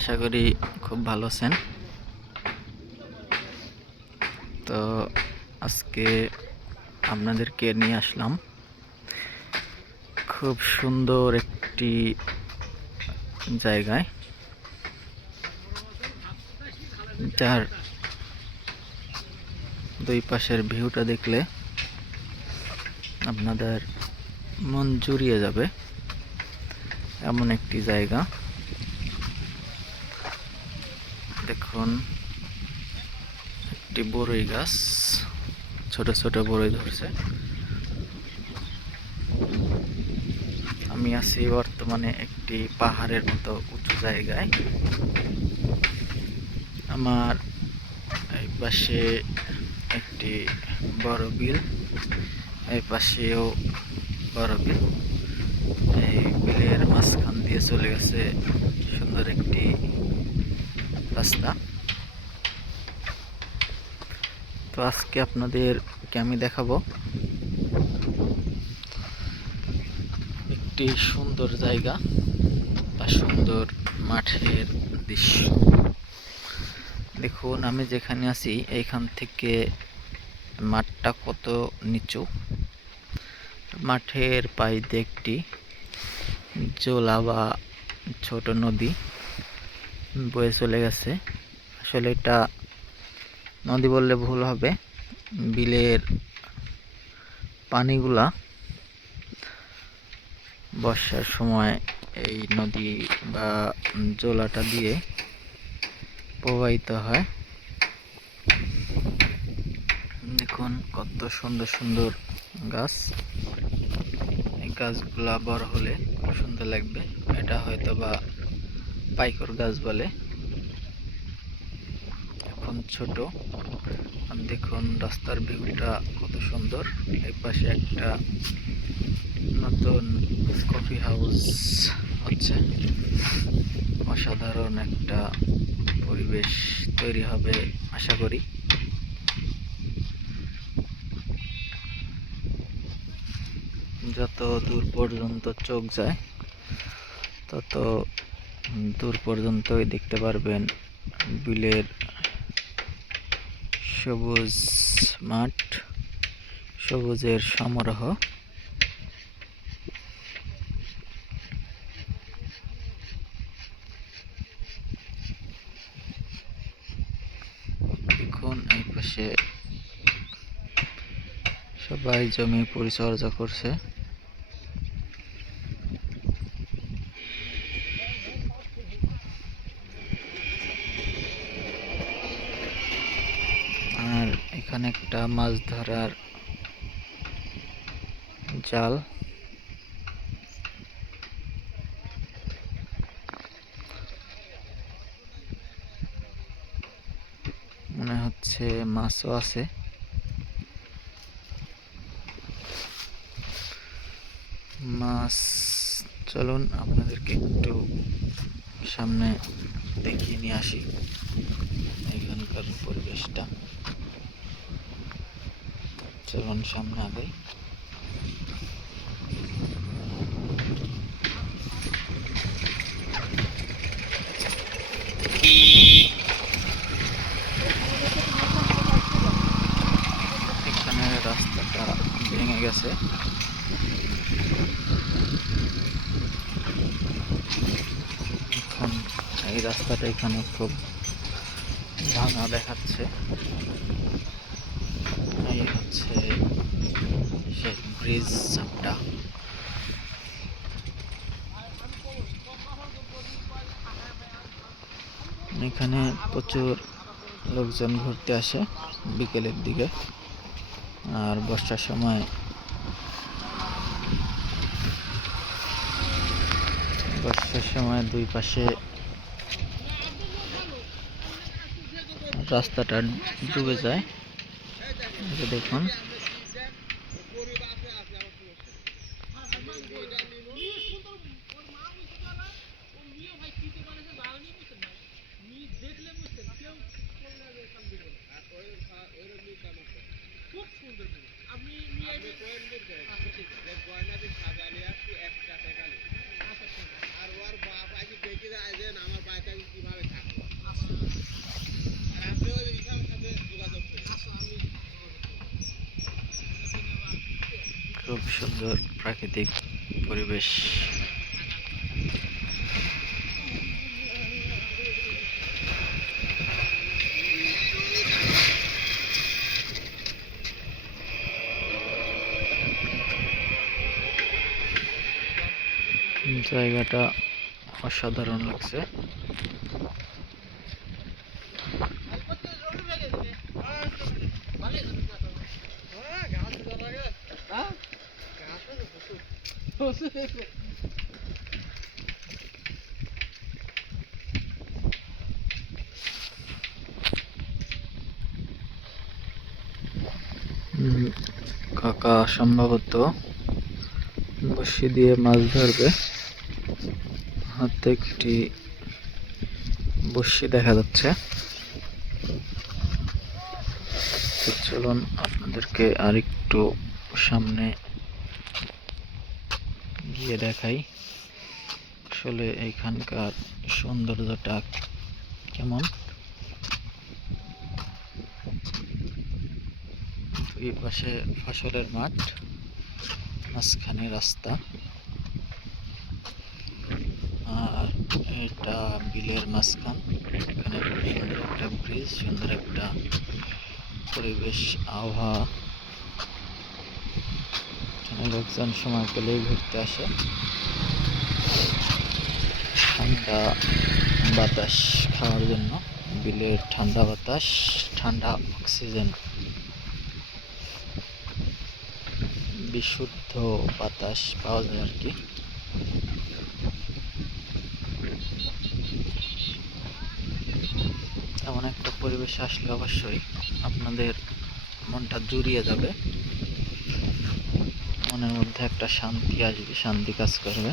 আশা করি খুব ভালো আছেন। তো আজকে আপনাদেরকে নিয়ে আসলাম খুব সুন্দর একটি জায়গায়, যার দুই পাশের ভিউটা দেখলে আপনাদের মন জুড়িয়ে যাবে এমন একটি জায়গা। দেখুন, একটি বড়ই গাছ, ছোট ছোট বড়ই ধরছে। আমি আছি বর্তমানে একটি পাহাড়ের মতো উঁচু জায়গায়। আমার এই পাশে একটি বড় বিল, এই পাশেও বড় বিল। এই বিলের মাঝখান দিয়ে চলে গেছে সুন্দর একটি রাস্তা। তো আজকে আপনাদেরকে আমি দেখাবো একটি সুন্দর জায়গা বা সুন্দর মাঠের দৃশ্য। দেখুন, আমি যেখানে আছি এইখান থেকে মাঠটা কত নিচু। মাঠের পাইতে একটি জোলা বা ছোট নদী বয়ে চলে গেছে। আসলে এটা নদী বললে ভুল হবে। বিলের পানিগুলা বর্ষার সময় এই নদী বা জোলাটা দিয়ে প্রবাহিত হয়। দেখুন কত সুন্দর সুন্দর গাছ। এই গাছগুলা বড় হলে খুব সুন্দর লাগবে। এটা হয়তো বা পাইকর গাছ বলে, এখন ছোট। আর দেখুন রাস্তার ভিউটা কত সুন্দর। এই পাশে একটা নতুন কফি হাউস হচ্ছে। অসাধারণ একটা পরিবেশ তৈরি হবে আশা করি। যত দূর পর্যন্ত চোখ যায় তত দূর পর্যন্তই দেখতে পারবেন বিলের সবুজ মাঠ, সবুজের সমারোহ। দেখুন এই পাশে সবাই জমি পরিচর্যা করছে। আর এখানে একটা মাছ ধরার জাল। মনে হচ্ছে মাছও আছে। মাছ, চলুন আপনাদেরকে একটু সামনে দেখিয়ে নিয়ে আসি এখানকার পরিবেশটা। চলুন সামনে আগাই। এখানে রাস্তাটা ভেঙে গেছে। এখন এই রাস্তাটা এখানে খুব ভাঙা দেখাচ্ছে। এই হচ্ছে সেই ব্রিজটা। এখানে প্রচুর লোকজন ঘুরতে আসে বিকেলের দিকে। আর বর্ষার সময় দুই পাশে রাস্তাটা ডুবে যায়। দেখুন, সুন্দর প্রাকৃতিক পরিবেশ। জায়গাটা অসাধারণ লাগছে। কাকা সম্ভবত বড়শি দিয়ে মাছ ধরবে। হাতে একটি বড়শি দেখা যাচ্ছে। চলুন আপনাদেরকে আরেকটু সামনে গিয়ে দেখাই আসলে এইখানকার সৌন্দর্যটা কেমন। দুই পাশে ফসলের মাঠ, মাঝখানে রাস্তা, আর এটা বিলের মাঝখান। এখানে সুন্দর একটা ব্রিজ, সুন্দর একটা পরিবেশ, আবহাওয়া। এখানে লোকজন সময় পেলেই ঘুরতে আসে। ঠান্ডা বাতাস খাওয়ার জন্য, বিলের ঠান্ডা বাতাস, ঠান্ডা অক্সিজেন, বিশুদ্ধ বাতাস পাওয়া যায় আর কি। এমন একটা পরিবেশে আসলে অবশ্যই আপনাদের মনটা জুড়িয়ে যাবে, মনের মধ্যে একটা শান্তি আসবে, শান্তি কাজ করবে।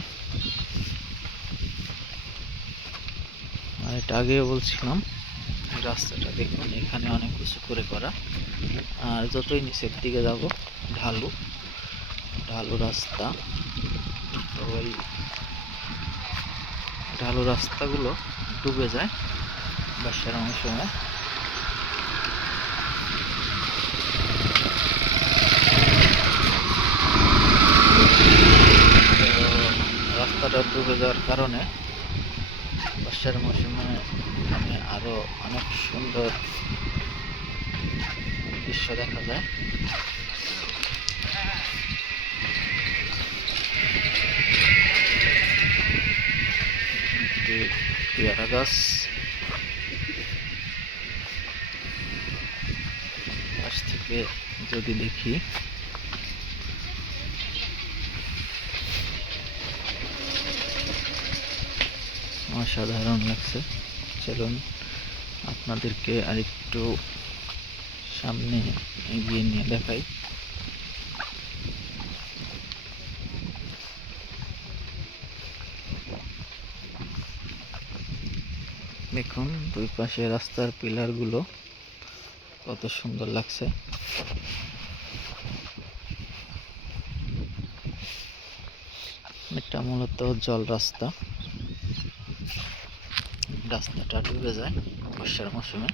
আর এটা আগেও বলছিলাম, রাস্তাটা দেখুন, এখানে অনেক উঁচু করে করা, আর যতই নিচের দিকে যাব ঢালু ঢালু রাস্তা। তো ওই ঢালু রাস্তাগুলো ডুবে যায় বর্ষার মৌসুমে। রাস্তাটা ডুবে যাওয়ার কারণে বর্ষার মৌসুমে এখানে আরো অনেক সুন্দর দৃশ্য দেখা যায়। একটি পেয়ারা গাছ, পাশ থেকে যদি দেখি অসাধারণ লাগছে। চলুন আপনাদেরকে আরেকটু সামনে এগিয়ে নিয়ে দেখাই। দেখুন দুই পাশে রাস্তার পিলার গুলো কত সুন্দর লাগছে। এটা মূলত জল রাস্তা, রাস্তাটা ডুবে যায় বর্ষার মৌসুমে।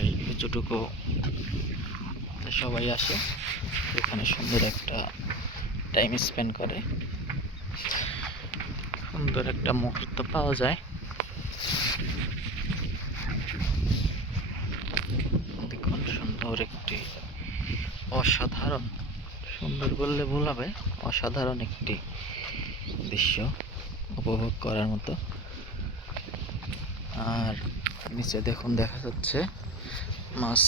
এই কিছুটুকু সবাই আসে, এখানে সুন্দর একটা টাইম স্পেন্ড করে, সুন্দর একটা মুহূর্ত পাওয়া যায়। দেখুন সুন্দর একটি, অসাধারণ, সুন্দর বললে ভুল হবে, অসাধারণ একটি দৃশ্য উপভোগ করার মতো। আর নিচে দেখুন দেখা যাচ্ছে মাছ,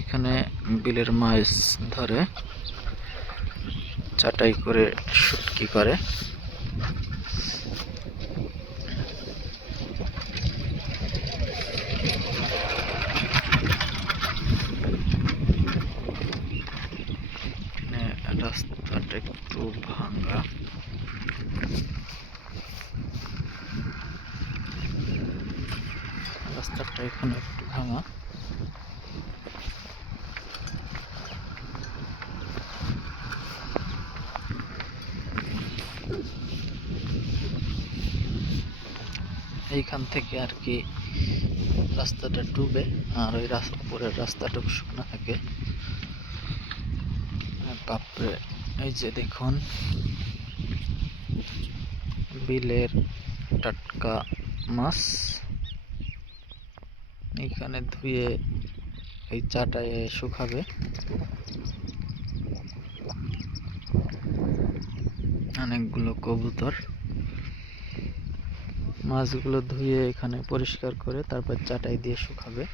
এখানে বিলের মাছ ধরে চাটাই করে শুটকি করে। রাস্তাটা একটু ভাঙা, রাস্তাটা এখানে একটু ভাঙা। এইখান থেকে আর কি রাস্তাটা ডুবে, আর ওই উপরের রাস্তাটুকু শুকনো থাকে। তারপরে এই যে দেখুন বিলের টাটকা মাছ এখানে ধুয়ে এই চাটায় শুকাবে। অনেকগুলো কবুতর মাছগুলো ধুয়ে এখানে পরিষ্কার করে তারপর চাটাই দিয়ে শুকাবে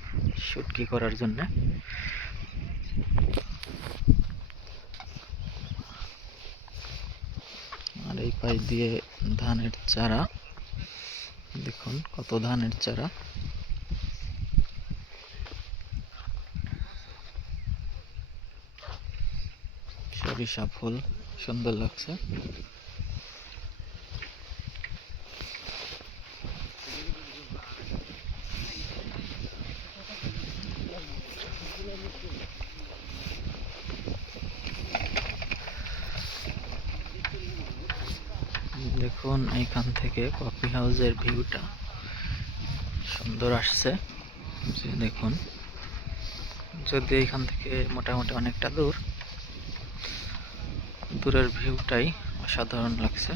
শুটকি করার জন্য। আর এই পাশ দিয়ে ধানের চারা, দেখুন কত ধানের চারা। সরিষা ফুল সুন্দর লাগছে। দেখুন এইখান থেকে কফি হাউসের ভিউটা সুন্দর আসছে। যে দেখুন যদি এখান থেকে মোটামুটি অনেকটা দূরের ভিউটাই অসাধারণ লাগছে।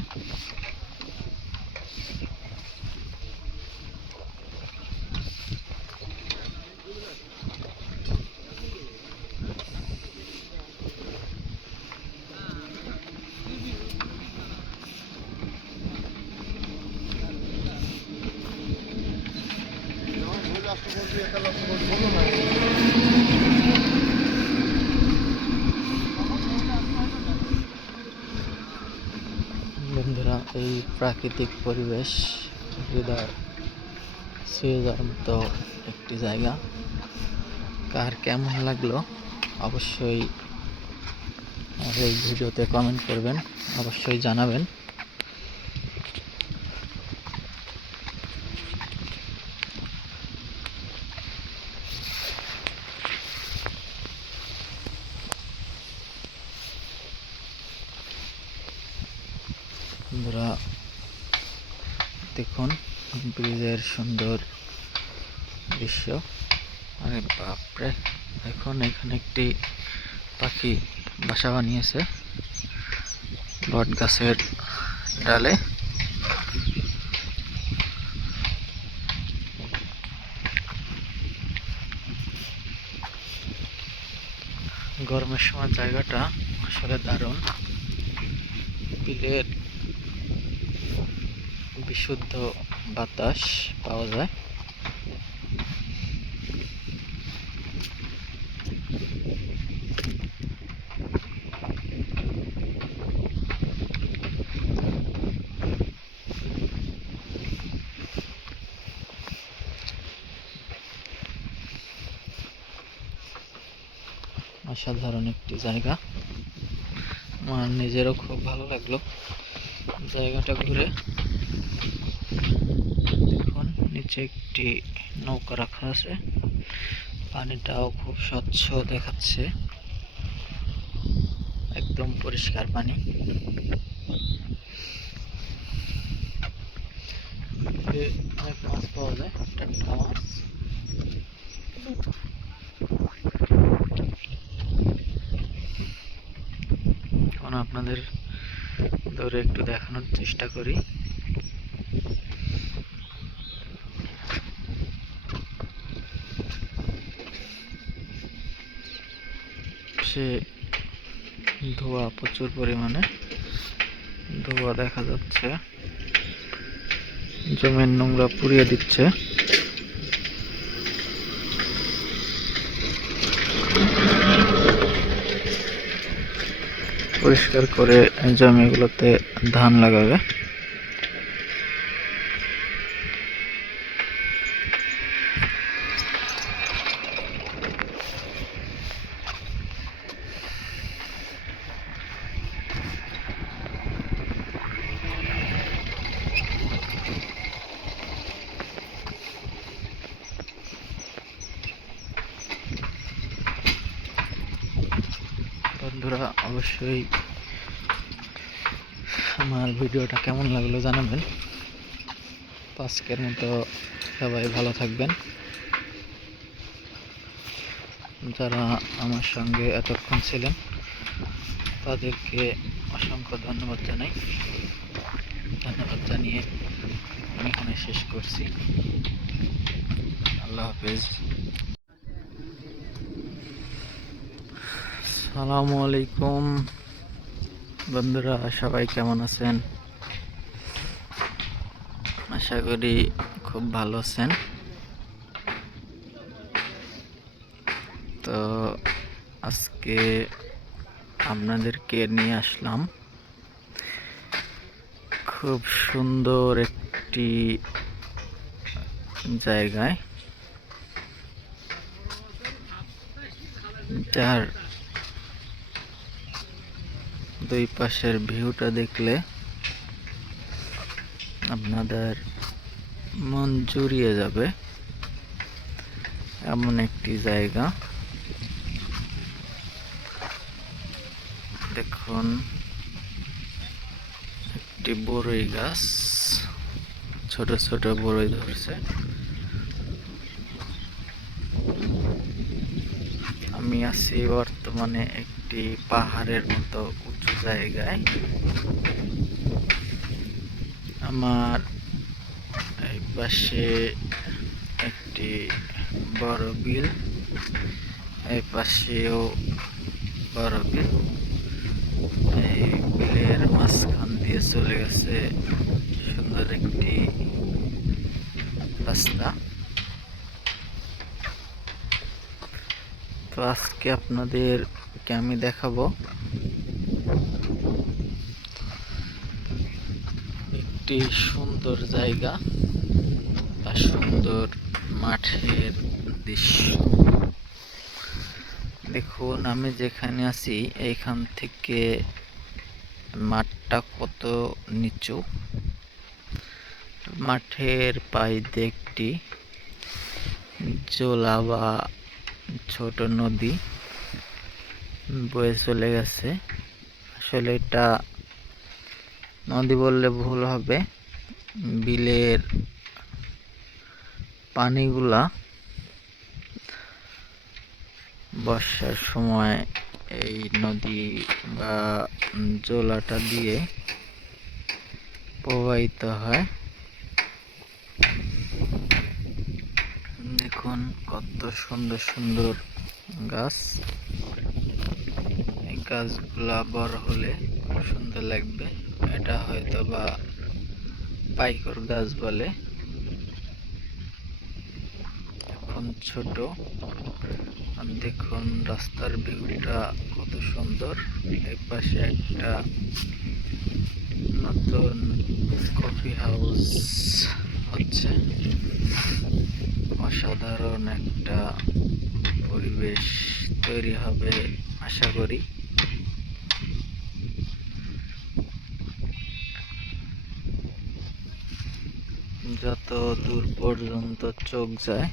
বন্ধুরা এই প্রাকৃতিক পরিবেশ হৃদয় ছুঁয়ে যাওয়ার মতো একটি জায়গা। কার কেমন লাগলো অবশ্যই আমার এই ভিডিওতে কমেন্ট করবেন, অবশ্যই জানাবেন। বন্ধুরা দেখুন ব্রিজের সুন্দর দৃশ্য। আরে বাপরে, দেখুন এখানে একটি পাখি বাসা বানিয়েছে বট গাছের ডালে। গরমের সময় জায়গাটা আসলে দারুণ। বিলের বিশুদ্ধ বাতাস পাওয়া যায়। অসাধারণ একটি জায়গা, আমার নিজেরও খুব ভালো লাগলো জায়গাটা ঘুরে। দেখুন নিচে একটি নৌকা রাখা আছে, পানিটাও খুব স্বচ্ছ দেখাচ্ছে, একদম পরিষ্কার পানি। অনেক মাছ পাওয়া যায়, টাটকা মাছ। এখন আপনাদের ধরে একটু দেখানোর চেষ্টা করি। সে ধোঁয়া, প্রচুর পরিমাণে ধোঁয়া দেখা যাচ্ছে, জমির নোংরা পুড়িয়ে দিচ্ছে। পরিষ্কার করে জমিগুলোতে ধান লাগাবে। বন্ধুরা অবশ্যই আমার ভিডিওটা কেমন লাগলো জানাবেন। আজকের মতো সবাই ভালো থাকবেন। যারা আমার সঙ্গে এতক্ষণ ছিলেন তাদেরকে অসংখ্য ধন্যবাদ জানাই। ধন্যবাদ জানিয়ে আমি এখানে শেষ করছি। আল্লাহ হাফেজ। আসসালামু আলাইকুম বন্ধুরা, সবাই কেমন আছেন? আশা করি খুব ভালো আছেন। তো আজকে আপনাদেরকে নিয়ে আসলাম খুব সুন্দর একটি জায়গায়, যার দুই পাশের ভিউটা দেখলে আপনাদের মন জুড়িয়ে যাবে, এমন একটি জায়গা। দেখুন, একটি বড়ই গাছ, ছোট ছোট বড়ই ধরছে। আমি আছি বর্তমানে একটি পাহাড়ের মতো উঁচু জায়গায়। আমার এই পাশে একটি বড় বিল, এই পাশেও বড় বিল। এই বিলের মাঝখান দিয়ে চলে গেছে সুন্দর একটি রাস্তা। তো আজকে আপনাদেরকে আমি দেখাবো একটি সুন্দর জায়গা বা সুন্দর মাঠের দৃশ্য। দেখুন, আমি যেখানে আছি এইখান থেকে মাঠটা কত নিচু। মাঠের পাশে একটি জোলা বা ছোট নদী বয়ে চলে গেছে। আসলে এটা নদী বললে ভুল হবে, বিলের পানিগুলা বর্ষার সময় এই নদী বা জোলাটা দিয়ে প্রবাহিত হয়। দেখুন কত সুন্দর সুন্দর গাছ। এই গাছগুলা বড় হলে সুন্দর লাগবে। এটা হয়তো বা পাইকর গাছ বলে, এখন ছোট। আর দেখুন রাস্তার ভিউটা কত সুন্দর। এই পাশে একটা নতুন কফি হাউস হচ্ছে। অসাধারণ একটা পরিবেশ তৈরি হবে আশা করি। যত দূর পর্যন্ত চোখ যায়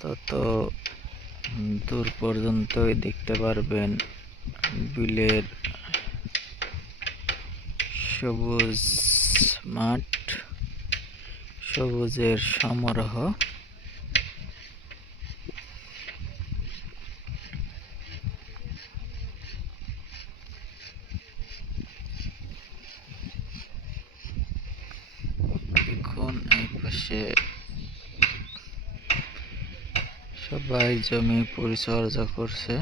তত দূর পর্যন্তই দেখতে পারবেন বিলের সবুজ মাঠ, সবুজের সমারোহ। দেখুন এই পাশে সবাই জমি পরিচর্যা করছে।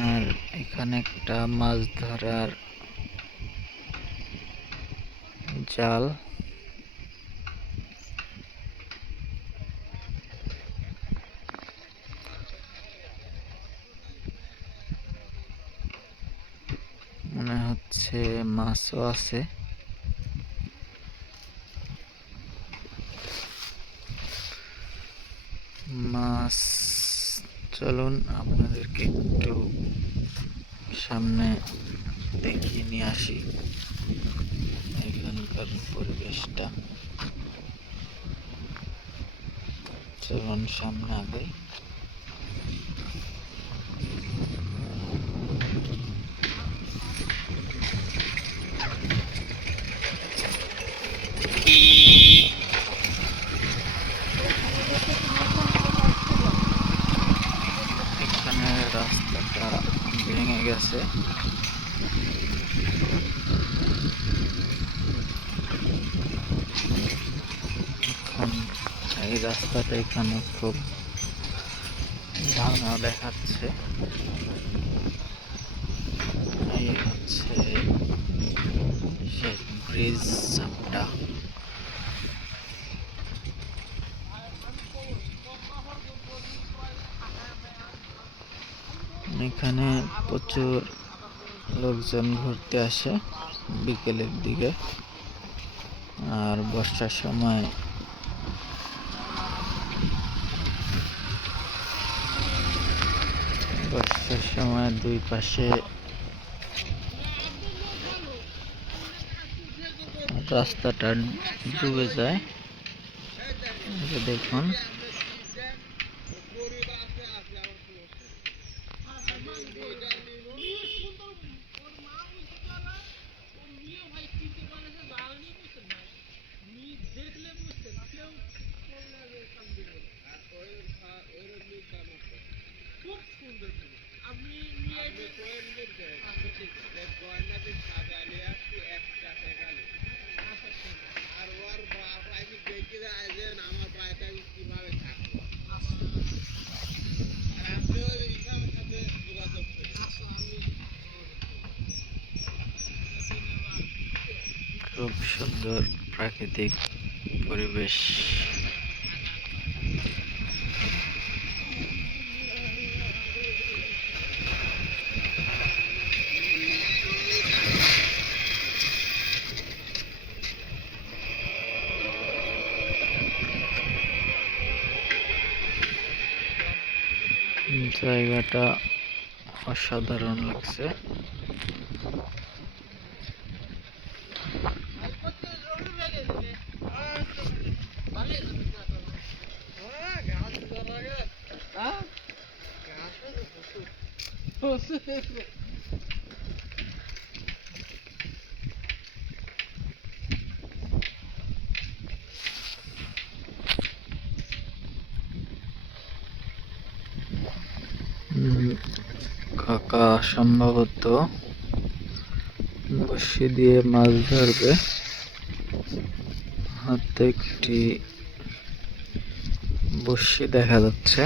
আর এখানে একটা মাছ ধরার জাল। মনে হচ্ছে মাছও আছে। মাছ, চলুন আপনাদেরকে একটু সামনে দেখিয়ে নিয়ে আসি এখানকার পরিবেশটা। চলুন সামনে আগে। গেছে। এখন এই রাস্তাটা এখানে খুব ভাঙা দেখাচ্ছে। এই হচ্ছে সেই ব্রিজটা। এখানে প্রচুর লোকজন ঘুরতে আসে বিকেলের দিকে, আর বর্ষার সময় দুই পাশে রাস্তাটা ডুবে যায়। দেখুন খুব সুন্দর প্রাকৃতিক পরিবেশ। জায়গাটা অসাধারণ লাগছে। কাকা সম্ভবত বড়শি দিয়ে মাছ ধরবে। হাতে একটি বড়শি দেখা যাচ্ছে।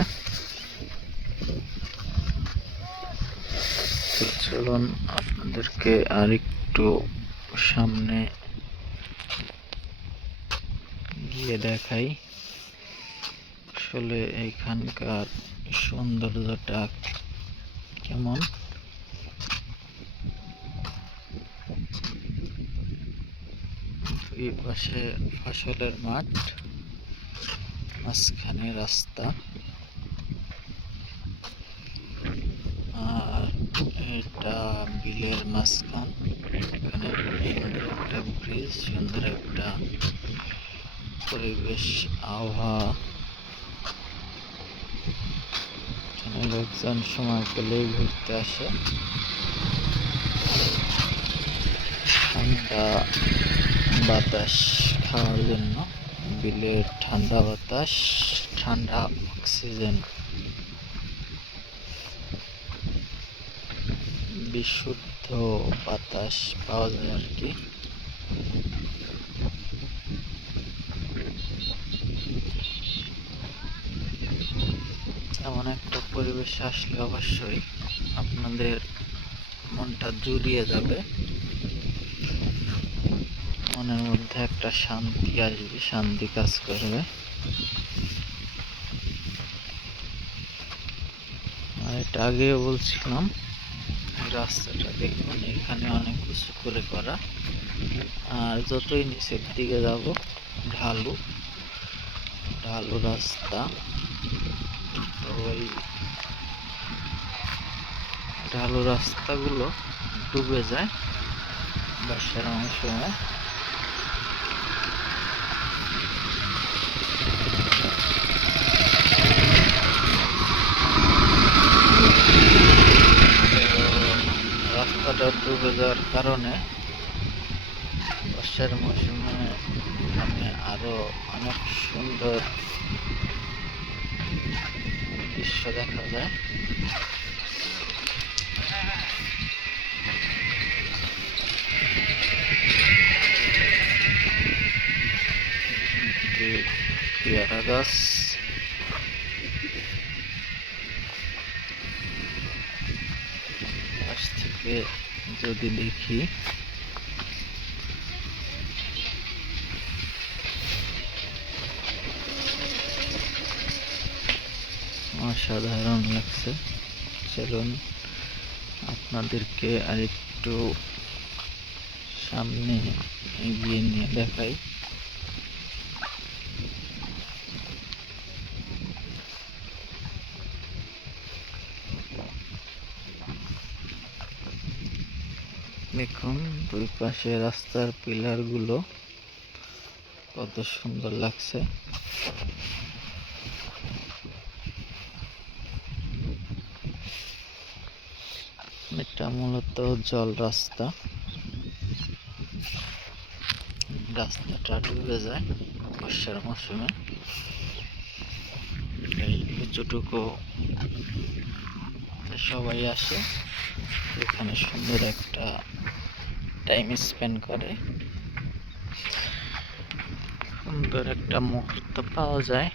চলুন আপনাদেরকে আর একটু সামনে গিয়ে দেখাই আসলে এইখানকার সৌন্দর্যটা কেমন। দুই পাশে ফসলের মাঠ, মাঝখানে রাস্তা, আর এটা বিলের মাঝখান। এখানে সুন্দর একটা ব্রিজ, সুন্দর একটা পরিবেশ, আবহাওয়া। এখানে লোকজন সময় পেলেই ঘুরতে আসে। ঠান্ডা বাতাস খাওয়ার জন্য, বিলের ঠান্ডা বাতাস, ঠান্ডা অক্সিজেন, বিশুদ্ধ বাতাস পাওয়া যায় আর কি। এমন একটা পরিবেশে আসলে অবশ্যই আপনাদের মনটা জুড়িয়ে যাবে, মনের মধ্যে একটা শান্তি আসবে, শান্তি কাজ করবে। আর এটা আগেও বলছিলাম, রাস্তাটা দেখুন, এখানে অনেক কিছু করে করা, আর যতই নিচের দিকে যাব ঢালু ঢালু রাস্তা। তো ওই ঢালু রাস্তাগুলো ডুবে যায় বর্ষার সময়। রাস্তাটা ডুবে যাওয়ার কারণে বর্ষার মৌসুমে এখানে আরো অনেক সুন্দর দৃশ্য দেখা যায়। পেয়ারা গাছ, পাশ থেকে যদি দেখি অসাধারণ লাগছে। চলুন আপনাদেরকে আরেকটু সামনে এগিয়ে নিয়ে দেখাই। দেখুন দুই পাশে রাস্তার পিলার গুলো কত সুন্দর লাগছে। এটা মূলত জল রাস্তা, রাস্তাটা ডুবে যায় বর্ষার মৌসুমে। এই যতটুকু সবাই আসে এখানে সুন্দর একটা টাইম স্পেন্ড করে, সুন্দর একটা মুহূর্ত পাওয়া যায়।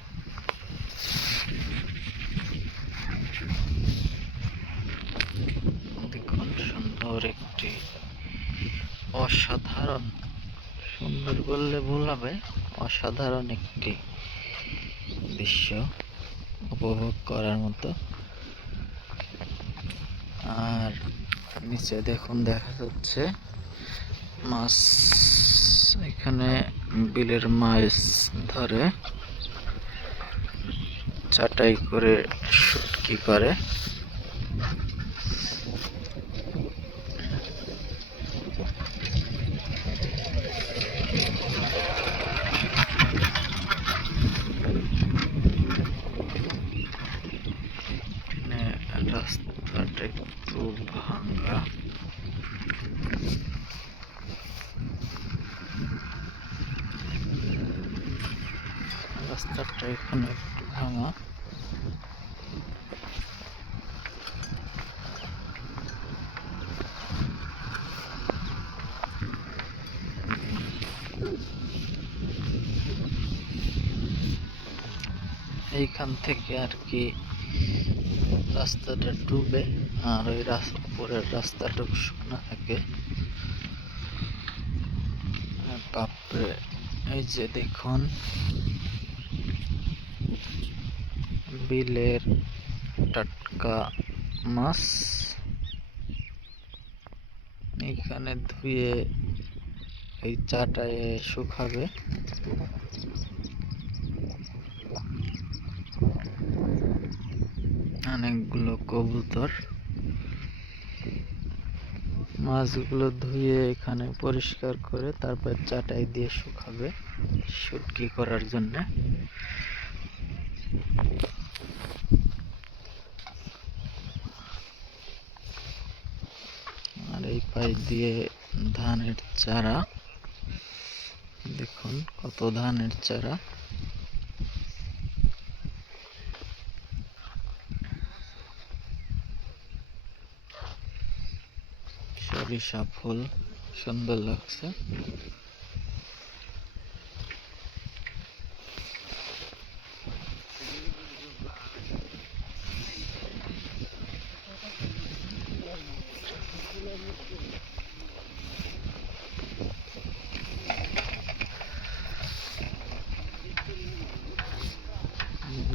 দেখুন সুন্দর একটি অসাধারণ, সুন্দর বললে ভুল হবে, অসাধারণ একটি দৃশ্য উপভোগ করার মতো। আর নিচে দেখুন দেখা যাচ্ছে মাছ, এখানে বিলের মাছ ধরে চাটাই করে শুটকি করে। রাস্তাটা একটু ভাঙা, রাস্তাটা এখানে একটু ভাঙা। এইখান থেকে আর কি রাস্তাটা ডুবে, আর ওই উপরের রাস্তাটা শুকনো থাকে। বাপরে, এই যে দেখুন বিলের টাটকা মাছ এইখানে ধুয়ে এই চাটায় শুকাবে। অনেকগুলো কবুতর মাছগুলো ধুয়ে এখানে পরিষ্কার করে তারপর চাটাই দিয়ে শুকাবে শুটকি করার জন্য। আর এই পাশ দিয়ে ধানের চারা, দেখুন কত ধানের চারা। সরিষা ফুল সুন্দর লাগছে।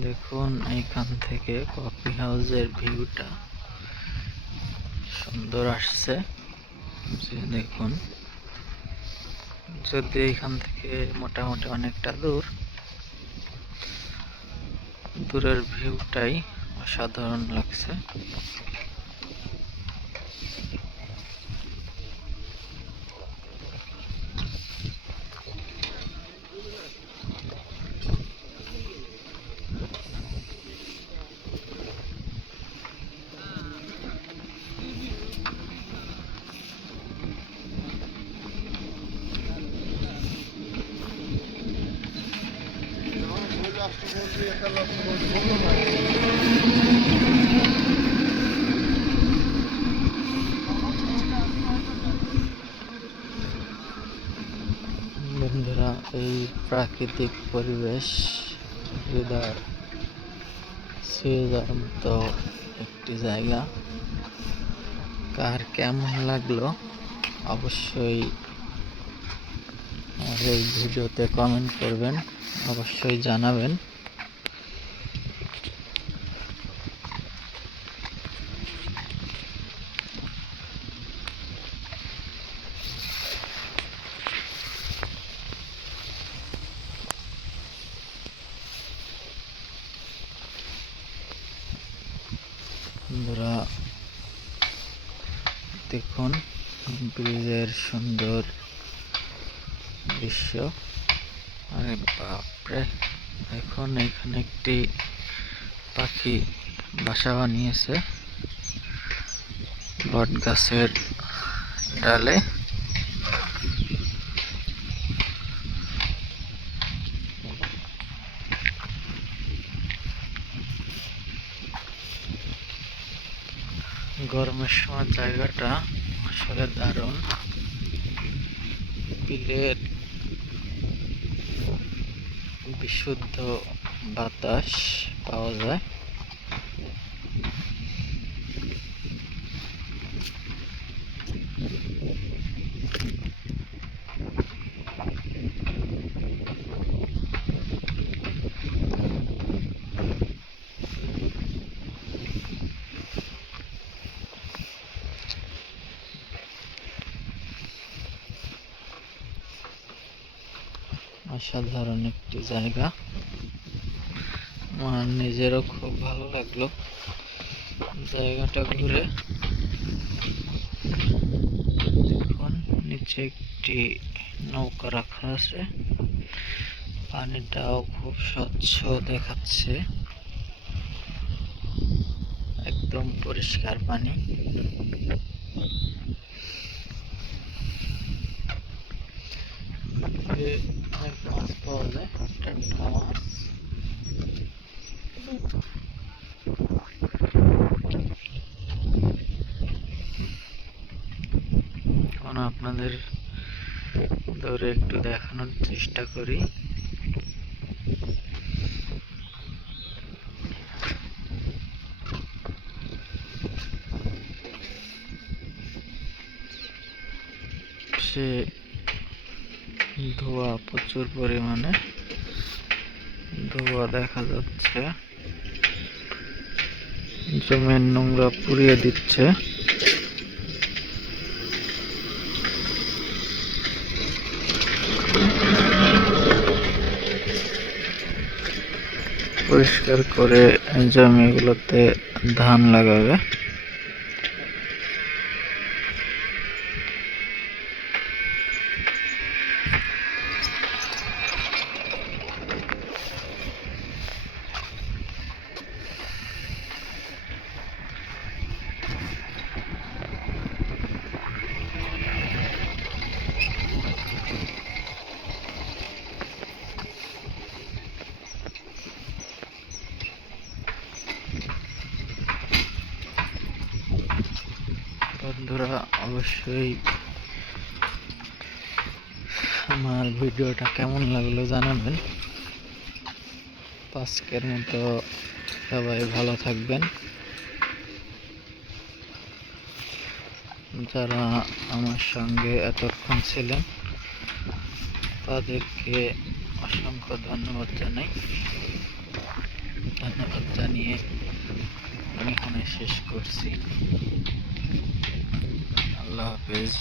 দেখুন এইখান থেকে কফি হাউসের ভিউটা সুন্দর আসছে। দেখুন যদি এইখান থেকে মোটামুটি অনেকটা দূরের ভিউটাই অসাধারণ লাগছে। বন্ধুরা, এই প্রাকৃতিক পরিবেশ হৃদয় ছুঁয়ে যাওয়ার মতো একটি জায়গা। কার কেমন লাগলো অবশ্যই আমার এই ভিডিওতে কমেন্ট করবেন, অবশ্যই জানাবেন। বন্ধুরা দেখুন ব্রিজের সুন্দর দৃশ্য। আরে বাপরে, এখন এখানে একটি পাখি বাসা বানিয়েছে বট গাছের ডালে। গরমের সময় জায়গাটা আসলে দারুণ। বিলের বিশুদ্ধ বাতাস পাওয়া যায়। অসাধারণ একটি জায়গা, আমার নিজেরও খুব ভালো লাগলো জায়গাটা ঘুরে। দেখুন নিচে একটি নৌকা রাখা আছে, পানিটাও খুব স্বচ্ছ দেখাচ্ছে, একদম পরিষ্কার পানি। অনেক মাছ পাওয়া যায়, টাটকা মাছ। এখন আপনাদের ধরে একটু দেখানোর চেষ্টা করি। সে ধোঁয়া, প্রচুর পরিমাণে ধোঁয়া দেখা যাচ্ছে, জমির নোংরা পুড়িয়ে দিচ্ছে। পরিষ্কার করে জমিগুলোতে ধান লাগাবে। বন্ধুরা অবশ্যই আমার ভিডিওটা কেমন লাগলো জানাবেন। আজকের মতো সবাই ভালো থাকবেন। যারা আমার সঙ্গে এতক্ষণ ছিলেন তাদেরকে অসংখ্য ধন্যবাদ জানাই। ধন্যবাদ জানিয়ে আমি এখানে শেষ করছি। আল্লাহ হাফেজ।